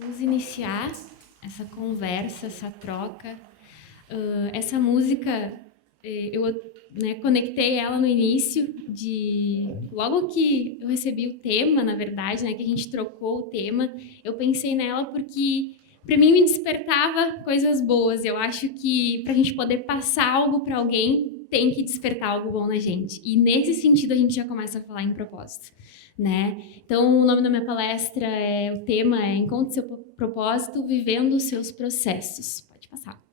Vamos iniciar essa conversa, essa troca. Essa música, eu conectei ela no início logo que eu recebi o tema, na verdade, né, que a gente trocou o tema, eu pensei nela porque para mim me despertava coisas boas. Eu acho que para a gente poder passar algo para alguém, tem que despertar algo bom na gente. E nesse sentido a gente já começa a falar em propósito, né? Então o nome da minha palestra o tema é Encontre seu propósito vivendo os seus processos. Pode passar.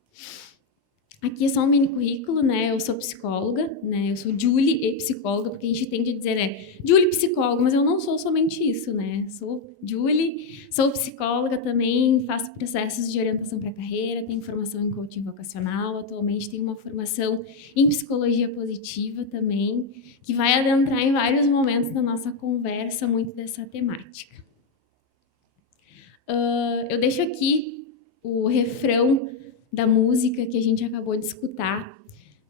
Aqui é só um mini currículo, né? Eu sou psicóloga, né? Eu sou Julie e psicóloga, porque a gente tende a dizer, né? Julie psicóloga, mas eu não sou somente isso, né? Sou Julie, sou psicóloga também, faço processos de orientação para a carreira, tenho formação em coaching vocacional, atualmente tenho uma formação em psicologia positiva também, que vai adentrar em vários momentos da nossa conversa muito dessa temática. Eu deixo aqui o refrão da música que a gente acabou de escutar,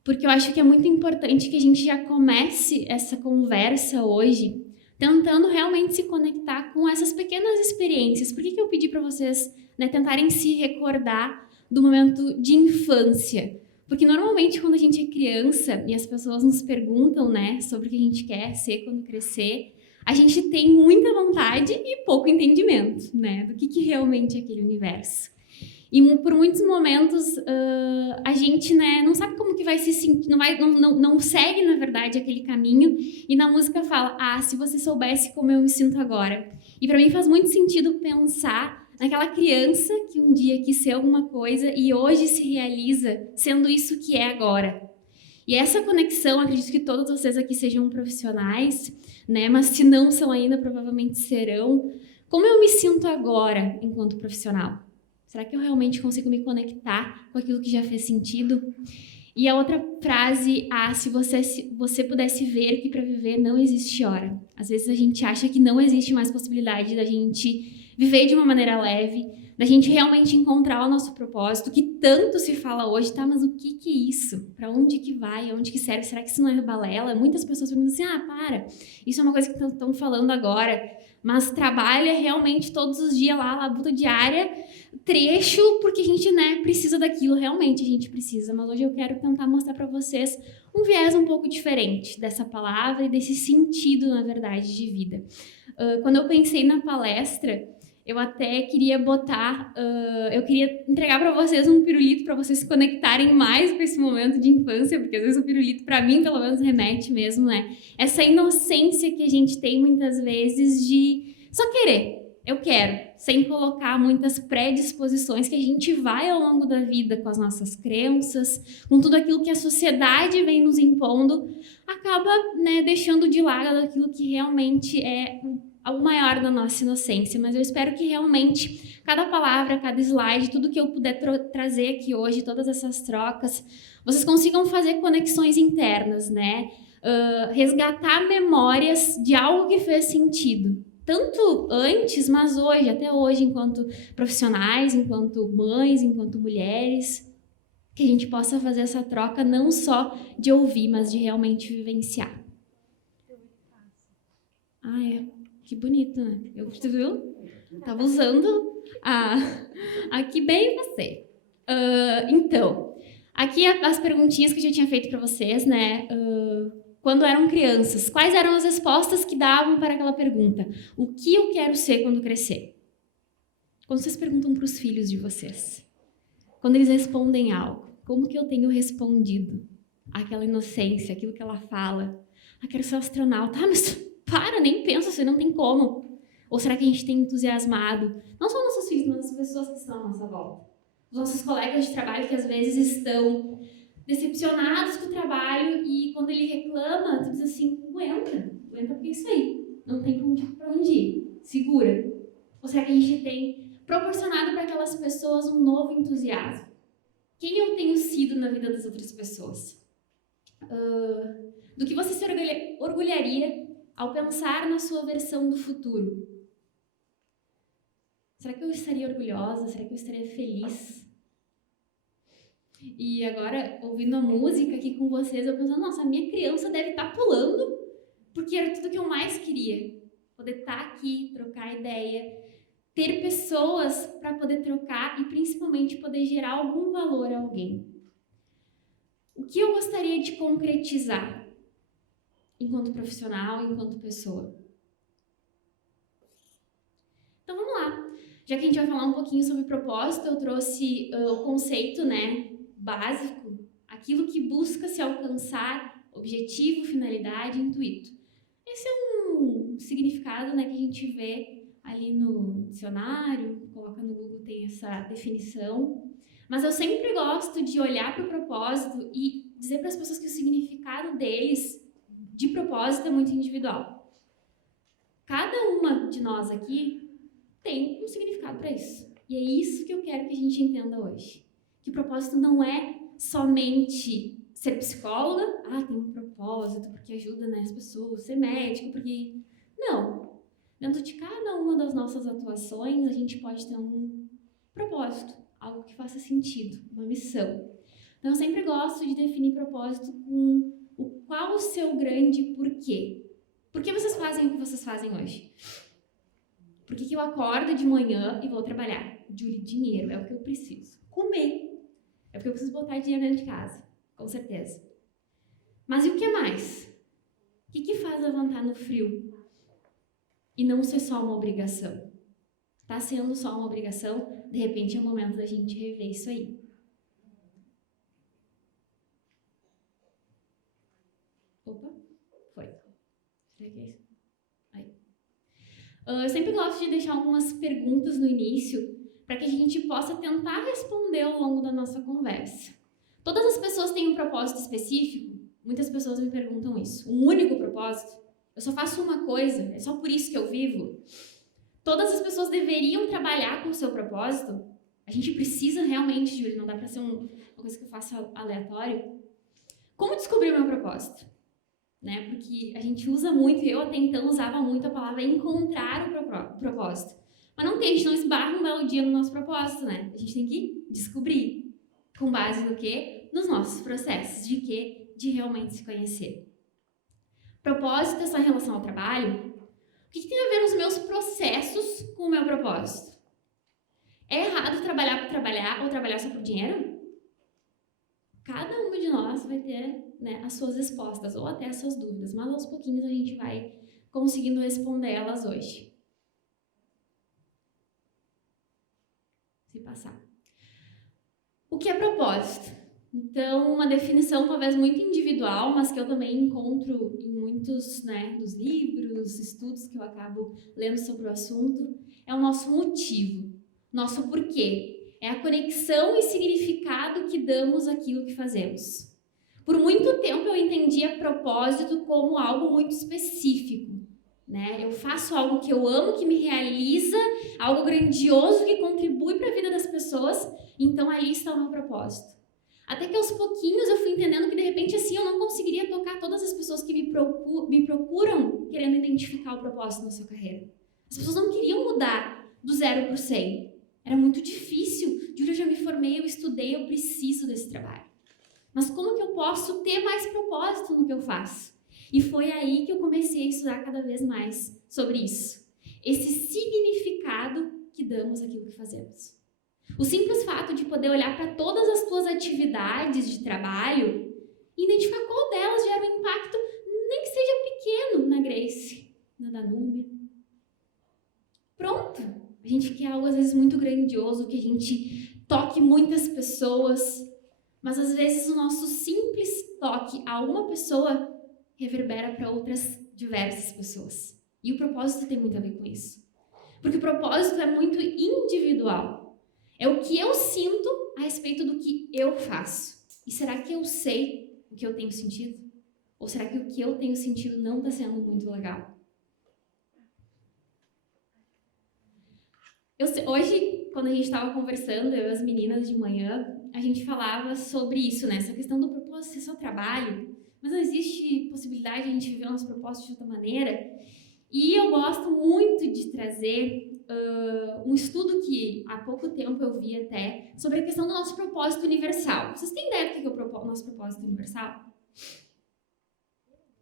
porque eu acho que é muito importante que a gente já comece essa conversa hoje tentando realmente se conectar com essas pequenas experiências. Por que eu pedi para vocês, né, tentarem se recordar do momento de infância? Porque normalmente quando a gente é criança e as pessoas nos perguntam, né, sobre o que a gente quer ser quando crescer, a gente tem muita vontade e pouco entendimento, né, do que realmente é aquele universo. E por muitos momentos a gente, né, não sabe como que vai se sentir, não segue, na verdade, aquele caminho. E na música fala, se você soubesse como eu me sinto agora. E para mim faz muito sentido pensar naquela criança que um dia quis ser alguma coisa e hoje se realiza sendo isso que é agora. E essa conexão, acredito que todos vocês aqui sejam profissionais, né, mas se não são ainda, provavelmente serão. Como eu me sinto agora enquanto profissional? Será que eu realmente consigo me conectar com aquilo que já fez sentido? E a outra frase, se você pudesse ver que para viver não existe hora. Às vezes a gente acha que não existe mais possibilidade da gente viver de uma maneira leve, da gente realmente encontrar o nosso propósito, que tanto se fala hoje, tá? Mas o que é isso? Para onde que vai? Onde que serve? Será que isso não é balela? Muitas pessoas perguntam assim, para, isso é uma coisa que estão falando agora, mas trabalha realmente todos os dias lá, labuta diária, trecho, porque a gente, né, precisa daquilo, realmente a gente precisa. Mas hoje eu quero tentar mostrar para vocês um viés um pouco diferente dessa palavra e desse sentido, na verdade, de vida. Quando eu pensei na palestra, eu até queria eu queria entregar para vocês um pirulito para vocês se conectarem mais com esse momento de infância, porque às vezes o pirulito, para mim, pelo menos, remete mesmo, né? Essa inocência que a gente tem muitas vezes de só querer. Eu quero, sem colocar muitas predisposições que a gente vai ao longo da vida com as nossas crenças, com tudo aquilo que a sociedade vem nos impondo, acaba, né, deixando de lado aquilo que realmente é o maior da nossa inocência. Mas eu espero que realmente cada palavra, cada slide, tudo que eu puder trazer aqui hoje, todas essas trocas, vocês consigam fazer conexões internas, né? Resgatar memórias de algo que fez sentido. Tanto antes, mas hoje, até hoje, enquanto profissionais, enquanto mães, enquanto mulheres, que a gente possa fazer essa troca não só de ouvir, mas de realmente vivenciar. Que bonito, né? Você viu? Tava usando aqui bem você. Então, aqui as perguntinhas que eu já tinha feito para vocês, né? Quando eram crianças, quais eram as respostas que davam para aquela pergunta? O que eu quero ser quando crescer? Quando vocês perguntam para os filhos de vocês, quando eles respondem algo, como que eu tenho respondido? Aquela inocência, aquilo que ela fala. Quero ser astronauta. Mas para, nem pensa, você não tem como. Ou será que a gente tem entusiasmado? Não só nossos filhos, mas as pessoas que estão à nossa volta. Os nossos colegas de trabalho que às vezes estão decepcionados com o trabalho e quando ele reclama, tu diz assim, aguenta porque é isso aí, não tem pra onde ir, segura. Ou será que a gente tem proporcionado para aquelas pessoas um novo entusiasmo? Quem eu tenho sido na vida das outras pessoas? Do que você se orgulharia ao pensar na sua versão do futuro? Será que eu estaria orgulhosa? Será que eu estaria feliz? E agora, ouvindo a música aqui com vocês, eu penso, nossa, a minha criança deve estar pulando, porque era tudo que eu mais queria. Poder estar aqui, trocar ideia, ter pessoas para poder trocar e principalmente poder gerar algum valor a alguém. O que eu gostaria de concretizar enquanto profissional, enquanto pessoa? Então vamos lá. Já que a gente vai falar um pouquinho sobre propósito, eu trouxe o conceito, né, básico, aquilo que busca se alcançar, objetivo, finalidade, intuito. Esse é um significado, né, que a gente vê ali no dicionário, coloca no Google, tem essa definição. Mas eu sempre gosto de olhar para o propósito e dizer para as pessoas que o significado deles de propósito é muito individual. Cada uma de nós aqui tem um significado para isso. E é isso que eu quero que a gente entenda hoje. Que o propósito não é somente ser psicóloga, tem um propósito porque ajuda, né, as pessoas, ser médico, porque... Não. Dentro de cada uma das nossas atuações, a gente pode ter um propósito, algo que faça sentido, uma missão. Então, eu sempre gosto de definir propósito com qual o seu grande porquê. Por que vocês fazem o que vocês fazem hoje? Por que eu acordo de manhã e vou trabalhar? Dinheiro, é o que eu preciso. Comer, é porque eu preciso botar dinheiro dentro de casa, com certeza. Mas e o que mais? O que faz levantar no frio? E não ser só uma obrigação. Tá sendo só uma obrigação, de repente é o momento da gente rever isso aí. Opa, foi. Será que é isso? Aí. Eu sempre gosto de deixar algumas perguntas no início para que a gente possa tentar responder ao longo da nossa conversa. Todas as pessoas têm um propósito específico? Muitas pessoas me perguntam isso. Um único propósito? Eu só faço uma coisa? É só por isso que eu vivo? Todas as pessoas deveriam trabalhar com o seu propósito? A gente precisa realmente, Júlia, não dá para ser uma coisa que eu faça aleatório. Como descobrir o meu propósito? Né? Porque a gente usa muito, eu até então usava muito a palavra encontrar o propósito. Mas não tem, a gente não esbarra um belo dia no nosso propósito, né? A gente tem que descobrir. Com base no quê? Nos nossos processos. De quê? De realmente se conhecer. Propósito, essa relação ao trabalho, o que tem a ver os meus processos com o meu propósito? É errado trabalhar por trabalhar ou trabalhar só por dinheiro? Cada uma de nós vai ter, né, as suas respostas ou até as suas dúvidas, mas aos pouquinhos a gente vai conseguindo responder elas hoje. Se passar. O que é propósito? Então, uma definição talvez muito individual, mas que eu também encontro em muitos, né, dos livros, estudos que eu acabo lendo sobre o assunto, é o nosso motivo, nosso porquê. É a conexão e significado que damos àquilo que fazemos. Por muito tempo eu entendia propósito como algo muito específico, né? Eu faço algo que eu amo, que me realiza, algo grandioso que contribui para a vida das pessoas, então ali está o meu propósito. Até que aos pouquinhos eu fui entendendo que de repente assim eu não conseguiria tocar todas as pessoas que me procuram querendo identificar o propósito na sua carreira. As pessoas não queriam mudar do 0 para o 100. Era muito difícil. Júlia, eu já me formei, eu estudei, eu preciso desse trabalho. Mas como que eu posso ter mais propósito no que eu faço? E foi aí que eu comecei a estudar cada vez mais sobre isso. Esse significado que damos àquilo que fazemos. O simples fato de poder olhar para todas as tuas atividades de trabalho e identificar qual delas gera um impacto, nem que seja pequeno, na Grace, na Danúbia. Pronto! A gente quer algo às vezes muito grandioso, que a gente toque muitas pessoas, mas às vezes o nosso simples toque a uma pessoa reverbera para outras diversas pessoas. E o propósito tem muito a ver com isso. Porque o propósito é muito individual. É o que eu sinto a respeito do que eu faço. E será que eu sei o que eu tenho sentido? Ou será que o que eu tenho sentido não está sendo muito legal? Hoje, quando a gente estava conversando, eu e as meninas de manhã, a gente falava sobre isso, né? Essa questão do propósito ser só trabalho. Mas não existe possibilidade de a gente viver o nosso propósito de outra maneira. E eu gosto muito de trazer um estudo que há pouco tempo eu vi até sobre a questão do nosso propósito universal. Vocês têm ideia do que é o nosso propósito universal?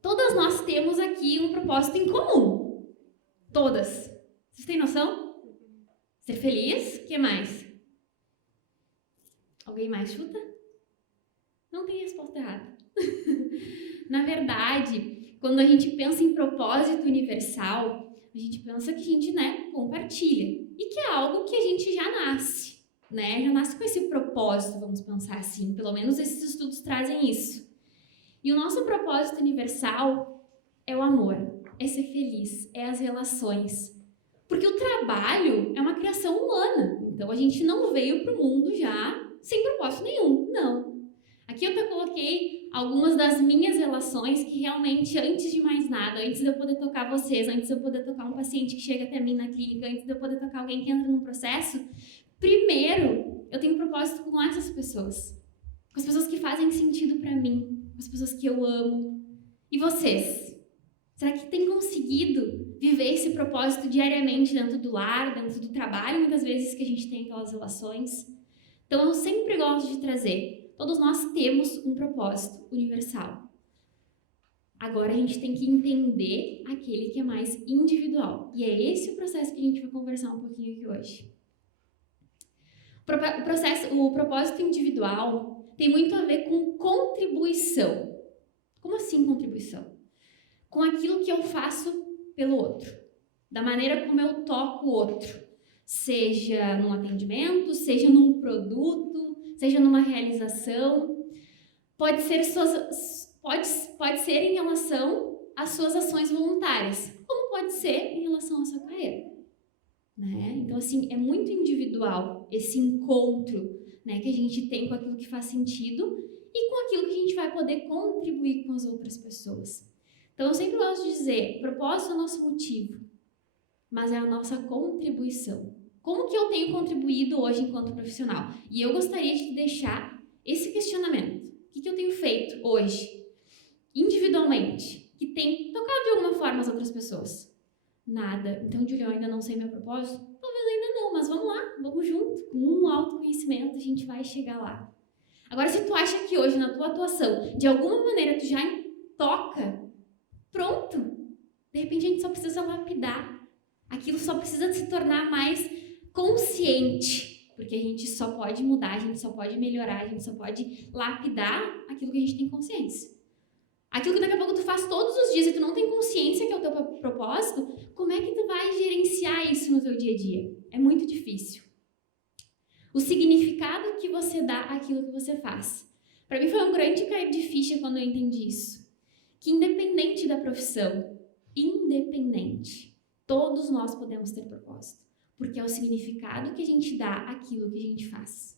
Todas nós temos aqui um propósito em comum. Todas. Vocês têm noção? Ser feliz? O que mais? Alguém mais chuta? Não tem resposta errada. Na verdade, quando a gente pensa em propósito universal, a gente pensa que a gente, compartilha. E que é algo que a gente já nasce, Já nasce com esse propósito, vamos pensar assim. Pelo menos esses estudos trazem isso. E o nosso propósito universal é o amor, é ser feliz, é as relações. Porque o trabalho é uma criação humana. Então a gente não veio para o mundo já sem propósito nenhum, não. Aqui eu coloquei algumas das minhas relações que realmente, antes de mais nada, antes de eu poder tocar vocês, antes de eu poder tocar um paciente que chega até mim na clínica, antes de eu poder tocar alguém que entra num processo, primeiro eu tenho um propósito com essas pessoas. Com as pessoas que fazem sentido para mim, com as pessoas que eu amo. E vocês? Será que tem conseguido viver esse propósito diariamente dentro do lar, dentro do trabalho, muitas vezes que a gente tem aquelas relações? Então eu sempre gosto de trazer. Todos nós temos um propósito universal. Agora a gente tem que entender aquele que é mais individual. E é esse o processo que a gente vai conversar um pouquinho aqui hoje. O propósito individual tem muito a ver com contribuição. Como assim contribuição? Com aquilo que eu faço pelo outro. Da maneira como eu toco o outro. Seja num atendimento, seja num produto, seja numa realização, pode ser em relação às suas ações voluntárias, como pode ser em relação à sua carreira. Então, assim, é muito individual esse encontro, que a gente tem com aquilo que faz sentido e com aquilo que a gente vai poder contribuir com as outras pessoas. Então, eu sempre gosto de dizer, propósito é o nosso motivo, mas é a nossa contribuição. Como que eu tenho contribuído hoje enquanto profissional? E eu gostaria de deixar esse questionamento. O que eu tenho feito hoje, individualmente, que tem tocado de alguma forma as outras pessoas? Nada. Então, Julia, eu ainda não sei meu propósito? Talvez ainda não, mas vamos lá, vamos junto. Com um autoconhecimento, a gente vai chegar lá. Agora, se tu acha que hoje, na tua atuação, de alguma maneira, tu já toca, pronto. De repente, a gente só precisa lapidar. Aquilo só precisa se tornar mais consciente, porque a gente só pode mudar, a gente só pode melhorar, a gente só pode lapidar aquilo que a gente tem consciência. Aquilo que daqui a pouco tu faz todos os dias e tu não tem consciência que é o teu propósito, como é que tu vai gerenciar isso no teu dia a dia? É muito difícil. O significado que você dá àquilo que você faz. Para mim foi um grande cair de ficha quando eu entendi isso. Que independente da profissão, todos nós podemos ter propósito. Porque é o significado que a gente dá àquilo que a gente faz.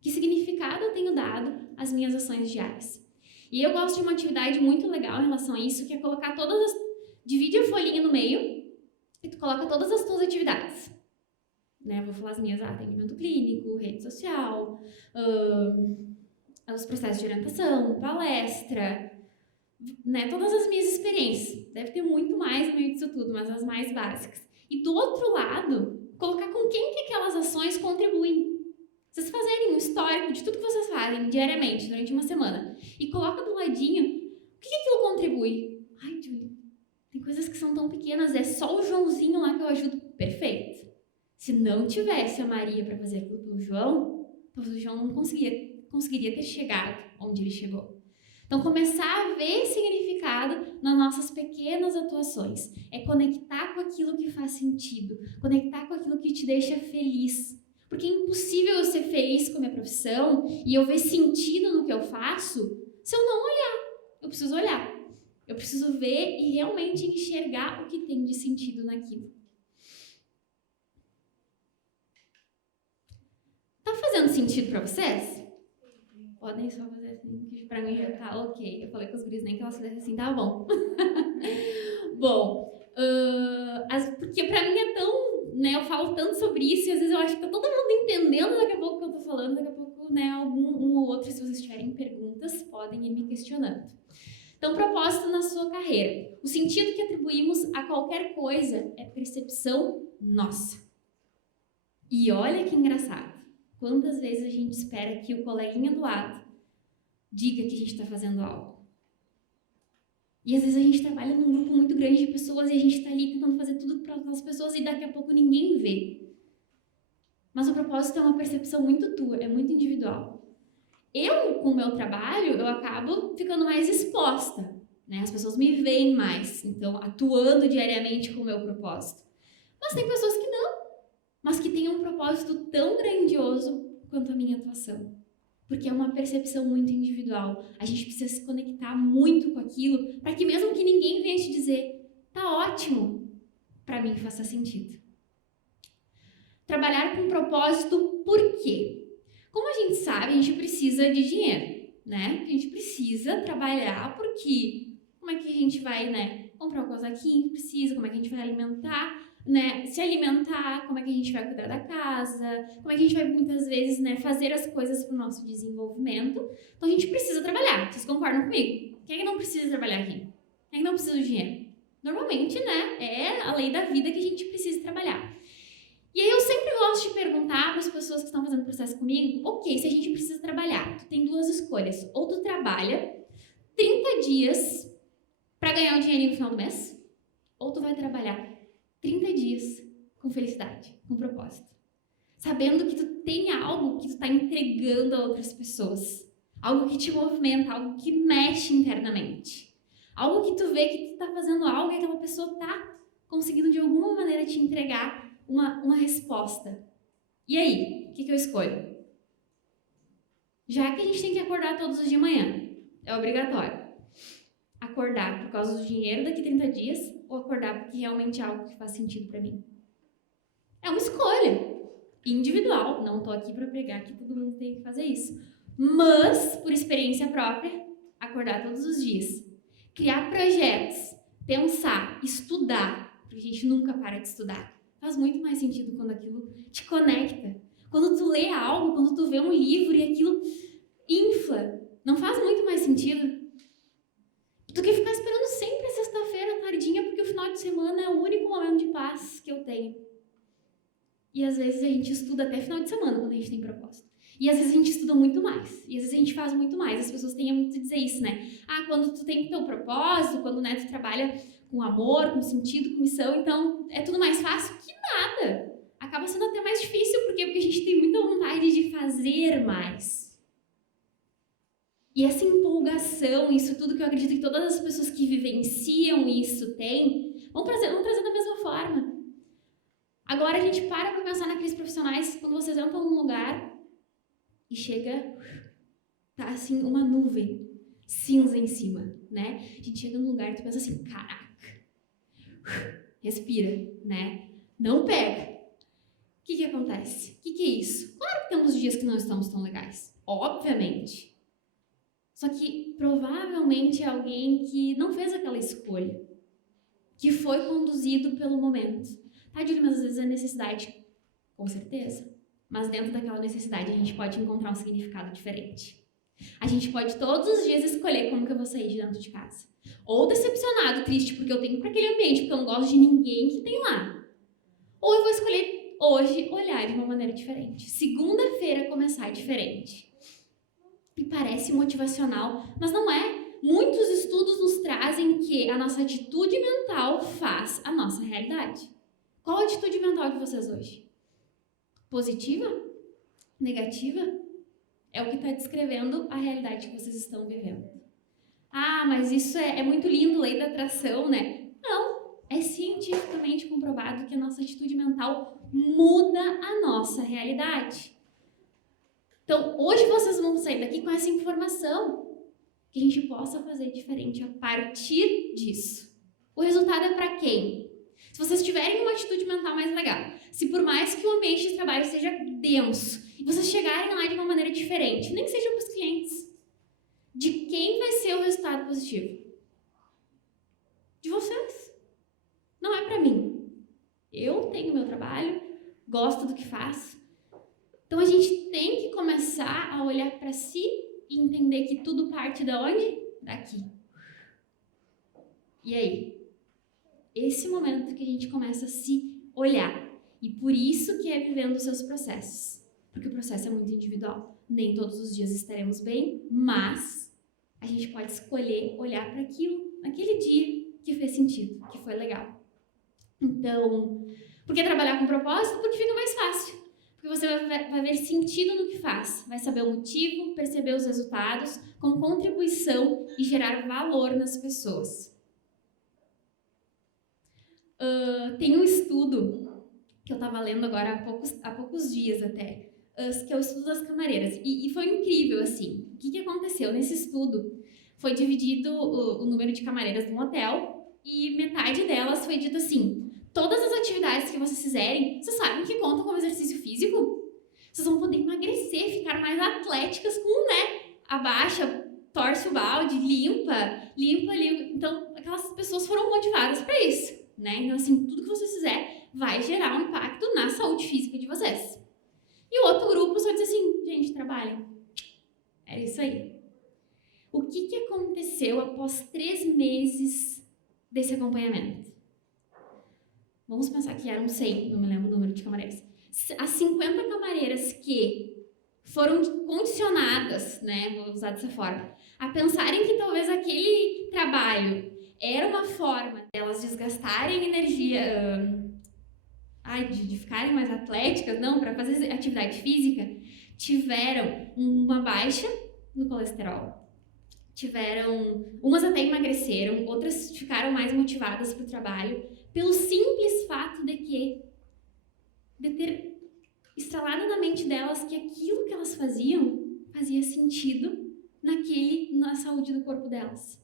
Que significado eu tenho dado às minhas ações diárias? E eu gosto de uma atividade muito legal em relação a isso, que é colocar divide a folhinha no meio e tu coloca todas as tuas atividades. Vou falar as minhas, atendimento clínico, rede social, os processos de orientação, palestra, todas as minhas experiências. Deve ter muito mais no meio disso tudo, mas as mais básicas. E do outro lado, colocar com quem que aquelas ações contribuem. Vocês fazerem um histórico de tudo que vocês fazem diariamente, durante uma semana, e coloca do ladinho, o que aquilo contribui? Ai, Julia, tem coisas que são tão pequenas, é só o Joãozinho lá que eu ajudo. Perfeito. Se não tivesse a Maria para fazer aquilo pelo João, talvez o João não conseguiria ter chegado onde ele chegou. Então, começar a ver significado nas nossas pequenas atuações. É conectar com aquilo que faz sentido. Conectar com aquilo que te deixa feliz. Porque é impossível eu ser feliz com a minha profissão e eu ver sentido no que eu faço se eu não olhar. Eu preciso olhar. Eu preciso ver e realmente enxergar o que tem de sentido naquilo. Tá fazendo sentido para vocês? Podem só fazer assim, que pra mim já tá ok. Eu falei com os guris nem que elas fizessem assim, tá bom. Bom, porque pra mim é tão, eu falo tanto sobre isso e às vezes eu acho que tá todo mundo entendendo daqui a pouco o que eu tô falando, daqui a pouco, um ou outro, se vocês tiverem perguntas, podem ir me questionando. Então, propósito na sua carreira. O sentido que atribuímos a qualquer coisa é percepção nossa. E olha que engraçado. Quantas vezes a gente espera que o coleguinha do lado diga que a gente está fazendo algo? E às vezes a gente trabalha num grupo muito grande de pessoas e a gente está ali tentando fazer tudo para aquelas pessoas e daqui a pouco ninguém vê. Mas o propósito é uma percepção muito tua, é muito individual. Eu, com o meu trabalho, eu acabo ficando mais exposta, né? As pessoas me veem mais, então, atuando diariamente com o meu propósito. Mas tem pessoas que não, mas que têm um propósito tão grandioso quanto a minha atuação. Porque é uma percepção muito individual. A gente precisa se conectar muito com aquilo, para que mesmo que ninguém venha te dizer, tá ótimo, para mim faça sentido. Trabalhar com propósito, por quê? Como a gente sabe, a gente precisa de dinheiro, né? A gente precisa trabalhar porque como é que a gente vai, né, comprar o casaquinho que precisa, como é que a gente vai alimentar, né, se alimentar, como é que a gente vai cuidar da casa, como é que a gente vai muitas vezes, né, fazer as coisas para o nosso desenvolvimento. Então a gente precisa trabalhar. Vocês concordam comigo? Quem é que não precisa trabalhar aqui? Quem é que não precisa do dinheiro? Normalmente, né, é a lei da vida que a gente precisa trabalhar. E aí eu sempre gosto de perguntar para as pessoas que estão fazendo o processo comigo, ok, se a gente precisa trabalhar, tu tem duas escolhas. Ou tu trabalha 30 dias para ganhar o dinheirinho no final do mês, ou tu vai trabalhar 30 dias com felicidade, com propósito. Sabendo que tu tem algo que tu está entregando a outras pessoas. Algo que te movimenta, algo que mexe internamente. Algo que tu vê que tu está fazendo algo e aquela pessoa está conseguindo de alguma maneira te entregar uma resposta. E aí, o que eu escolho? Já que a gente tem que acordar todos os dias de manhã, é obrigatório. Acordar por causa do dinheiro daqui 30 dias ou acordar porque realmente é algo que faz sentido para mim? É uma escolha individual. Não tô aqui para pregar que todo mundo tem que fazer isso. Mas, por experiência própria, acordar todos os dias. Criar projetos, pensar, estudar, porque a gente nunca para de estudar. Faz muito mais sentido quando aquilo te conecta. Quando tu lê algo, quando tu vê um livro e aquilo infla. Não faz muito mais sentido do que ficar esperando sempre a sexta-feira, tardinha, porque o final de semana é o único momento de paz que eu tenho. E às vezes a gente estuda até final de semana quando a gente tem propósito. E às vezes a gente estuda muito mais. E às vezes a gente faz muito mais. As pessoas têm muito a dizer isso, né? Ah, quando tu tem teu propósito, quando, né, tu trabalha com amor, com sentido, com missão, então é tudo mais fácil que nada. Acaba sendo até mais difícil, por quê? Porque a gente tem muita vontade de fazer mais. E essa empolgação, isso tudo que eu acredito que todas as pessoas que vivenciam isso têm, vão trazer da mesma forma. Agora a gente para pensar naqueles profissionais, quando vocês entram num lugar e chega, tá assim, uma nuvem cinza em cima, né? A gente chega num lugar e tu pensa assim, caraca, respira, né? Não pega. O que acontece? O que é isso? Claro que temos dias que não estamos tão legais, obviamente. Só que provavelmente é alguém que não fez aquela escolha, que foi conduzido pelo momento. Tá, Júlia, mas às vezes é necessidade, com certeza. Mas dentro daquela necessidade a gente pode encontrar um significado diferente. A gente pode todos os dias escolher como que eu vou sair de dentro de casa. Ou decepcionado, triste, porque eu tenho que ir para aquele ambiente, porque eu não gosto de ninguém que tem lá. Ou eu vou escolher hoje olhar de uma maneira diferente. Segunda-feira começar diferente. E parece motivacional, mas não é. Muitos estudos nos trazem que a nossa atitude mental faz a nossa realidade. Qual a atitude mental de vocês hoje? Positiva? Negativa? É o que está descrevendo a realidade que vocês estão vivendo. Ah, mas isso é muito lindo, lei da atração, né? Não, é cientificamente comprovado que a nossa atitude mental muda a nossa realidade. Então, hoje vocês vão sair daqui com essa informação, que a gente possa fazer diferente a partir disso. O resultado é para quem? Se vocês tiverem uma atitude mental mais legal, se por mais que o ambiente de trabalho seja denso, e vocês chegarem lá de uma maneira diferente, nem que seja para os clientes, de quem vai ser o resultado positivo? De vocês. Não é para mim. Eu tenho meu trabalho, gosto do que faço. Então a gente tem que começar a olhar para si e entender que tudo parte de onde? Daqui. E aí? Esse momento que a gente começa a se olhar. E por isso que é vivendo os seus processos. Porque o processo é muito individual. Nem todos os dias estaremos bem, mas a gente pode escolher olhar para aquilo naquele dia que fez sentido, que foi legal. Então, por que trabalhar com propósito? Porque fica mais fácil. Porque Porque você vai ver sentido no que faz, vai saber o motivo, perceber os resultados, como contribuição e gerar valor nas pessoas. Tem um estudo que eu estava lendo agora há poucos dias até, que é o estudo das camareiras. E foi incrível, assim. O que aconteceu? Nesse estudo, foi dividido o número de camareiras de um hotel e metade delas foi dito assim: todas as atividades que vocês fizerem, vocês sabem que contam como exercício físico? Vocês vão poder emagrecer, ficar mais atléticas com, abaixa, torce o balde, limpa. Então, aquelas pessoas foram motivadas para isso, Então, assim, tudo que vocês fizerem vai gerar um impacto na saúde física de vocês. E o outro grupo só disse assim: gente, trabalhem. Era isso aí. O que aconteceu após 3 meses desse acompanhamento? Vamos pensar que eram 100, não me lembro o número de camareiras. As 50 camareiras que foram condicionadas, vou usar dessa forma, a pensarem que talvez aquele trabalho era uma forma delas desgastarem energia, de ficarem mais atléticas, para fazer atividade física, tiveram uma baixa no colesterol. Umas até emagreceram, outras ficaram mais motivadas para o trabalho, pelo simples fato de ter estralado na mente delas que aquilo que elas faziam fazia sentido na saúde do corpo delas.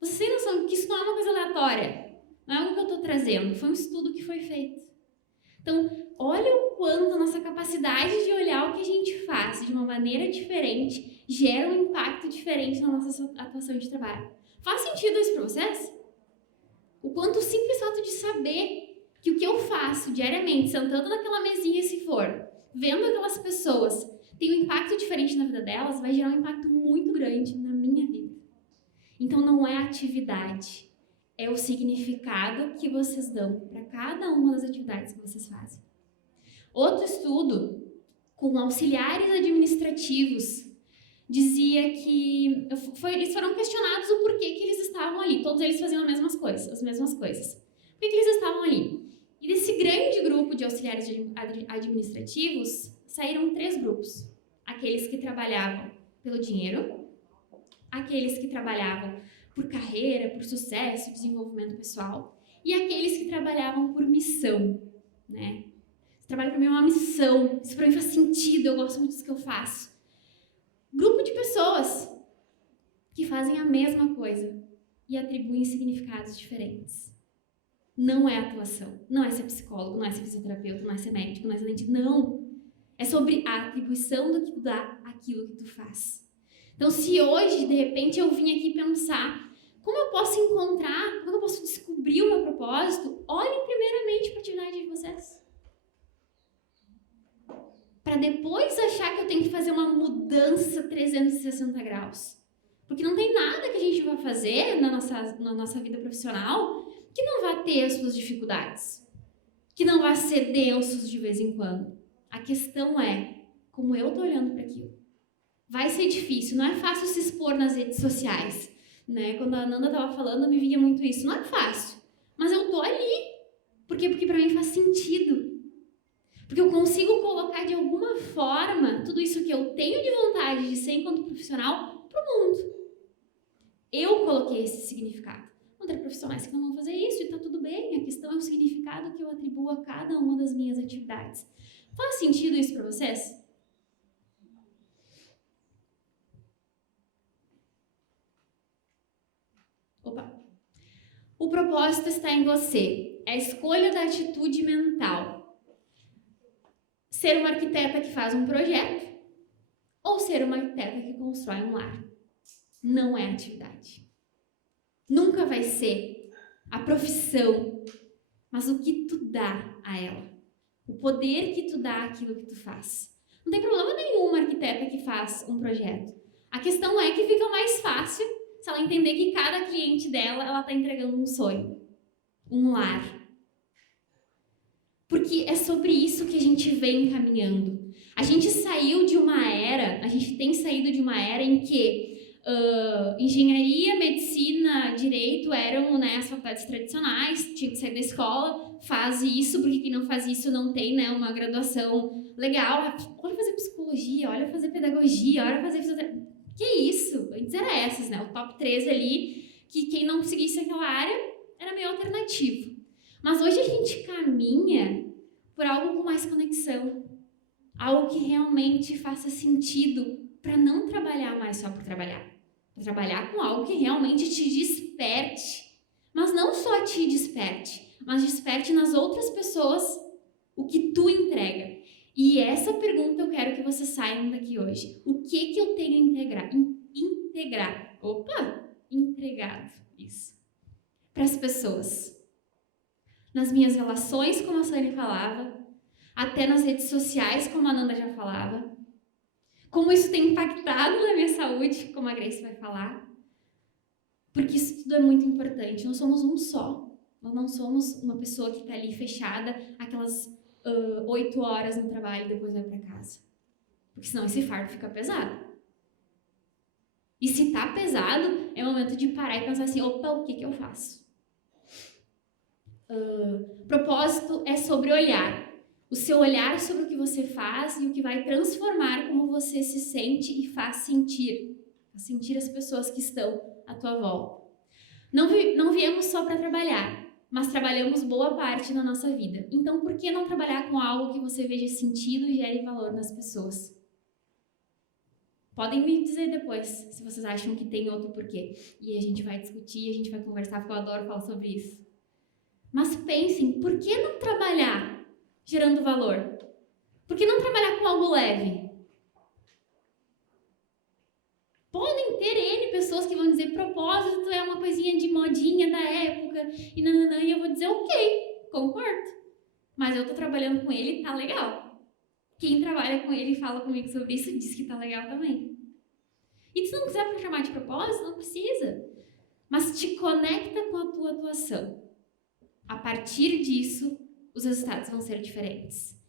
Vocês têm noção que isso não é uma coisa aleatória, não é algo que eu estou trazendo, foi um estudo que foi feito. Então, olha o quanto a nossa capacidade de olhar o que a gente faz de uma maneira diferente gera um impacto diferente na nossa atuação de trabalho. Faz sentido isso para vocês? O quanto o simples fato de saber que o que eu faço diariamente, sentando naquela mesinha se for, vendo aquelas pessoas, tem um impacto diferente na vida delas, vai gerar um impacto muito grande na minha vida. Então não é a atividade, é o significado que vocês dão para cada uma das atividades que vocês fazem. Outro estudo com auxiliares administrativos dizia que eles foram questionados o porquê que eles estavam ali. Todos eles faziam as mesmas coisas. Por que eles estavam ali? E desse grande grupo de auxiliares administrativos, saíram 3 grupos. Aqueles que trabalhavam pelo dinheiro, aqueles que trabalhavam por carreira, por sucesso, desenvolvimento pessoal, e aqueles que trabalhavam por missão, Esse trabalho para mim é uma missão, isso para mim faz sentido, eu gosto muito disso que eu faço. Grupo de pessoas que fazem a mesma coisa e atribuem significados diferentes. Não é atuação, não é ser psicólogo, não é ser fisioterapeuta, não é ser médico, não é ser dentista, não. É sobre a atribuição do que tu dá àquilo que tu faz. Então, se hoje, de repente, eu vim aqui pensar como eu posso encontrar, como eu posso descobrir o meu propósito, olhem primeiramente para a atividade de vocês. Para depois achar que eu tenho que fazer uma mudança 360 graus. Porque não tem nada que a gente vai fazer na nossa vida profissional que não vai ter as suas dificuldades, que não vai ser densos de vez em quando. A questão é como eu tô olhando para aquilo. Vai ser difícil, não é fácil se expor nas redes sociais, Quando a Nanda tava falando, me vinha muito isso. Não é fácil, mas eu tô ali. Por quê? Porque para mim faz sentido. Porque eu consigo colocar de alguma forma tudo isso que eu tenho de vontade de ser enquanto profissional pro mundo. Eu coloquei esse significado. Vão ter profissionais que não vão fazer isso e tá tudo bem. A questão é o significado que eu atribuo a cada uma das minhas atividades. Faz sentido isso para vocês? O propósito está em você. É a escolha da atitude mental. Ser uma arquiteta que faz um projeto ou ser uma arquiteta que constrói um lar. Não é atividade. Nunca vai ser a profissão, mas o que tu dá a ela. O poder que tu dá àquilo que tu faz. Não tem problema nenhum uma arquiteta que faz um projeto. A questão é que fica mais fácil se ela entender que cada cliente dela, ela está entregando um sonho, um lar. Porque é sobre isso que a gente vem caminhando. A gente tem saído de uma era em que Engenharia, medicina, direito eram, né, as faculdades tradicionais, tinha que sair da escola, faz isso, porque quem não faz isso não tem, né, uma graduação legal. Olha fazer psicologia, olha fazer pedagogia, olha fazer fisioterapia. Que isso? Antes era essas, né, o top 3 ali, que quem não seguisse aquela área era meio alternativo. Mas hoje a gente caminha por algo com mais conexão, algo que realmente faça sentido para não trabalhar mais só por trabalhar, para trabalhar com algo que realmente te desperte, mas não só te desperte, mas desperte nas outras pessoas o que tu entrega. E essa pergunta eu quero que vocês saiam daqui hoje. O que eu tenho entregado isso para as pessoas? Nas minhas relações, como a Sani falava, até nas redes sociais, como a Nanda já falava, como isso tem impactado na minha saúde, como a Grace vai falar, porque isso tudo é muito importante. Nós somos um só, nós não somos uma pessoa que está ali fechada, aquelas 8 horas no trabalho e depois vai para casa, porque senão esse fardo fica pesado. E se tá pesado, é momento de parar e pensar assim, opa, o que eu faço? Propósito é sobre olhar. O seu olhar sobre o que você faz e o que vai transformar como você se sente e faz sentir. Sentir as pessoas que estão à tua volta. Não viemos só para trabalhar, mas trabalhamos boa parte da nossa vida. Então, por que não trabalhar com algo que você veja sentido e gere valor nas pessoas? Podem me dizer depois, se vocês acham que tem outro porquê. E a gente vai discutir, a gente vai conversar, porque eu adoro falar sobre isso. Mas pensem, por que não trabalhar gerando valor? Por que não trabalhar com algo leve? Podem ter N pessoas que vão dizer propósito é uma coisinha de modinha da época e nananã, e eu vou dizer ok, concordo. Mas eu tô trabalhando com ele e tá legal. Quem trabalha com ele e fala comigo sobre isso diz que tá legal também. E se não quiser chamar de propósito, não precisa. Mas te conecta com a tua atuação. A partir disso, os resultados vão ser diferentes.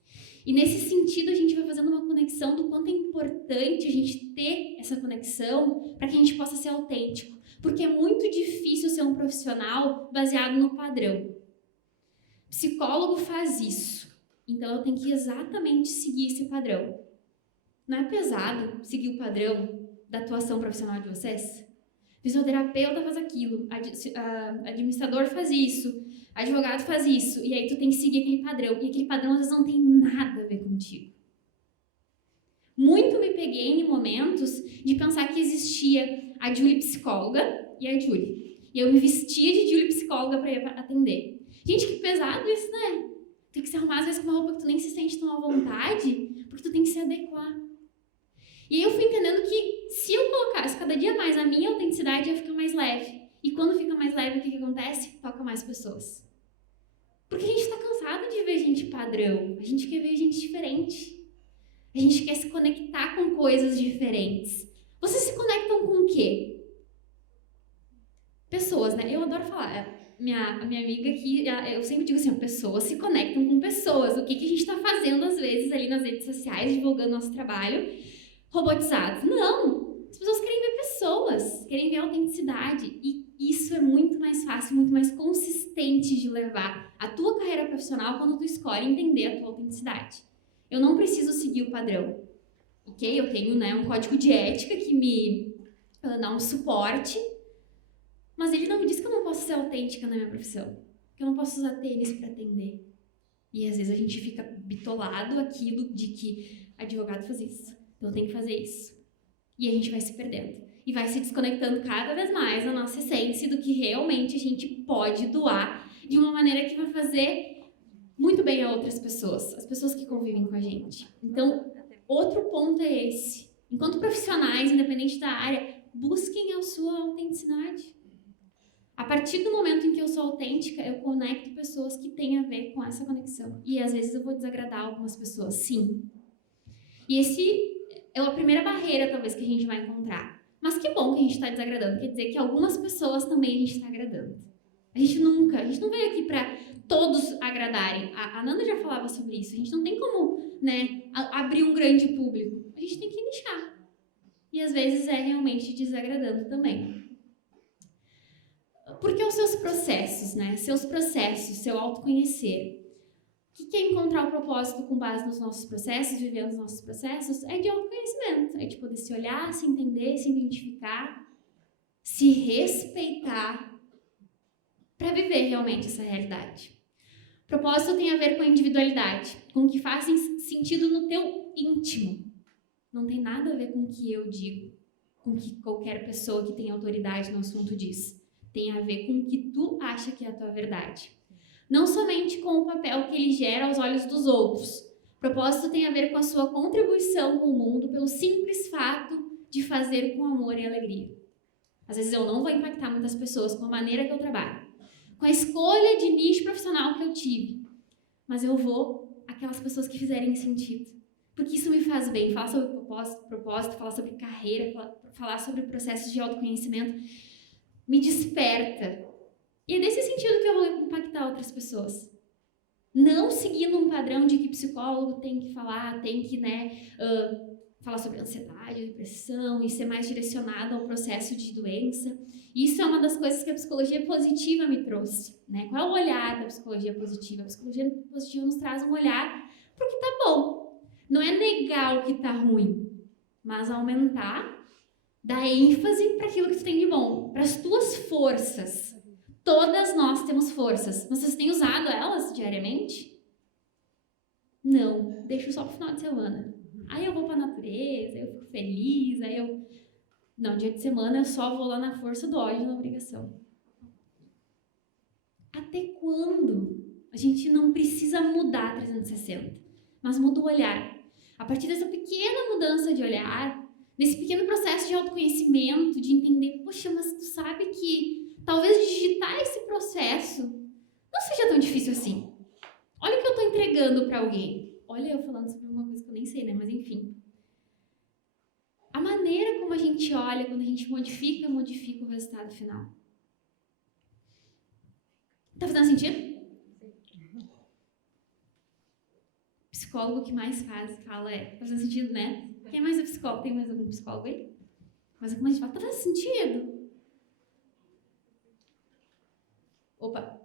E nesse sentido, a gente vai fazendo uma conexão do quanto é importante a gente ter essa conexão para que a gente possa ser autêntico. Porque é muito difícil ser um profissional baseado no padrão. Psicólogo faz isso. Então, eu tenho que exatamente seguir esse padrão. Não é pesado seguir o padrão da atuação profissional de vocês? Fisioterapeuta faz aquilo, administrador faz isso, advogado faz isso, e aí tu tem que seguir aquele padrão, e aquele padrão às vezes não tem nada a ver contigo. Muito me peguei em momentos de pensar que existia a Julie psicóloga e a Julie. E eu me vestia de Julie psicóloga para ir atender. Gente, que pesado isso, né? Tem que se arrumar às vezes com uma roupa que tu nem se sente tão à vontade, porque tu tem que se adequar. E aí eu fui entendendo que se eu colocasse cada dia mais a minha autenticidade, ia ficar mais leve. E quando fica mais leve, o que acontece? Toca mais pessoas. Porque a gente está cansado de ver gente padrão. A gente quer ver gente diferente. A gente quer se conectar com coisas diferentes. Vocês se conectam com o quê? Pessoas, né? Eu adoro falar. A minha amiga aqui, eu sempre digo assim, pessoas se conectam com pessoas. O que a gente está fazendo, às vezes, ali nas redes sociais, divulgando nosso trabalho, robotizados? Não! As pessoas querem ver pessoas, querem ver autenticidade. E isso é muito mais fácil, muito mais consistente de levar a tua carreira profissional quando tu escolhe entender a tua autenticidade. Eu não preciso seguir o padrão, ok? Eu tenho, né, um código de ética que me dá um suporte, mas ele não me diz que eu não posso ser autêntica na minha profissão, que eu não posso usar tênis para atender. E às vezes a gente fica bitolado aquilo de que advogado faz isso, então eu tenho que fazer isso. E a gente vai se perdendo. E vai se desconectando cada vez mais da nossa essência do que realmente a gente pode doar de uma maneira que vai fazer muito bem a outras pessoas, as pessoas que convivem com a gente. Então, outro ponto é esse. Enquanto profissionais, independente da área, busquem a sua autenticidade. A partir do momento em que eu sou autêntica, eu conecto pessoas que têm a ver com essa conexão. E às vezes eu vou desagradar algumas pessoas, sim. E esse é a primeira barreira, talvez, que a gente vai encontrar. Mas que bom que a gente está desagradando. Quer dizer que algumas pessoas também a gente está agradando. A gente não veio aqui para todos agradarem. A Nanda já falava sobre isso. A gente não tem como, né, abrir um grande público. A gente tem que nichar. e às vezes é realmente desagradando também. Porque os seus processos, né? Seus processos, seu autoconhecer. O que é encontrar o propósito com base nos nossos processos, vivendo os nossos processos? É de autoconhecimento, é de poder se olhar, se entender, se identificar, se respeitar para viver realmente essa realidade. Propósito tem a ver com a individualidade, com o que faz sentido no teu íntimo. Não tem nada a ver com o que eu digo, com o que qualquer pessoa que tem autoridade no assunto diz. Tem a ver com o que tu acha que é a tua verdade. Não somente com o papel que ele gera aos olhos dos outros. Propósito tem a ver com a sua contribuição com o mundo pelo simples fato de fazer com amor e alegria. Às vezes eu não vou impactar muitas pessoas com a maneira que eu trabalho, com a escolha de nicho profissional que eu tive, mas eu vou aquelas pessoas que fizerem sentido. Porque isso me faz bem. Falar sobre propósito, falar sobre carreira, falar sobre processos de autoconhecimento, me desperta. E é nesse sentido que eu vou impactar outras pessoas. Não seguindo um padrão de que psicólogo tem que falar, tem que, falar sobre ansiedade, depressão e ser mais direcionado ao processo de doença. Isso é uma das coisas que a psicologia positiva me trouxe, né? Qual é o olhar da psicologia positiva? A psicologia positiva nos traz um olhar para o que tá bom. Não é negar o que tá ruim, mas aumentar, dar ênfase para aquilo que tu tem de bom, para as tuas forças. Todas nós temos forças. Vocês têm usado elas diariamente? Não. Deixo só pro final de semana. Aí eu vou pra natureza, eu fico feliz, Não, dia de semana eu só vou lá na força do ódio, na obrigação. Até quando a gente não precisa mudar 360, mas muda o olhar? A partir dessa pequena mudança de olhar, nesse pequeno processo de autoconhecimento, de entender, poxa, mas tu sabe que talvez digitar esse processo não seja tão difícil assim. Olha o que eu estou entregando para alguém. Olha eu falando sobre uma coisa que eu nem sei, né? Mas enfim. A maneira como a gente olha, quando a gente modifica o resultado final. Tá fazendo sentido? O psicólogo que mais fala tá fazendo sentido, né? Quem mais é psicólogo? Tem mais algum psicólogo aí? Mas como a gente fala, tá fazendo sentido? Opa!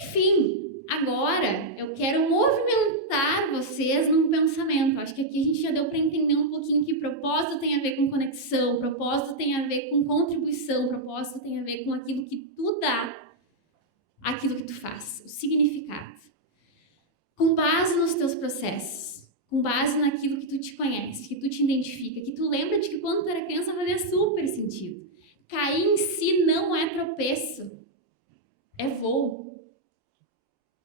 Enfim, agora eu quero movimentar vocês num pensamento. Acho que aqui a gente já deu para entender um pouquinho que propósito tem a ver com conexão, propósito tem a ver com contribuição, propósito tem a ver com aquilo que tu dá, aquilo que tu faz, o significado. Com base nos teus processos, com base naquilo que tu te conhece, que tu te identifica, que tu lembra de que quando tu era criança fazia super sentido. Cair em si não é tropeço. É voo.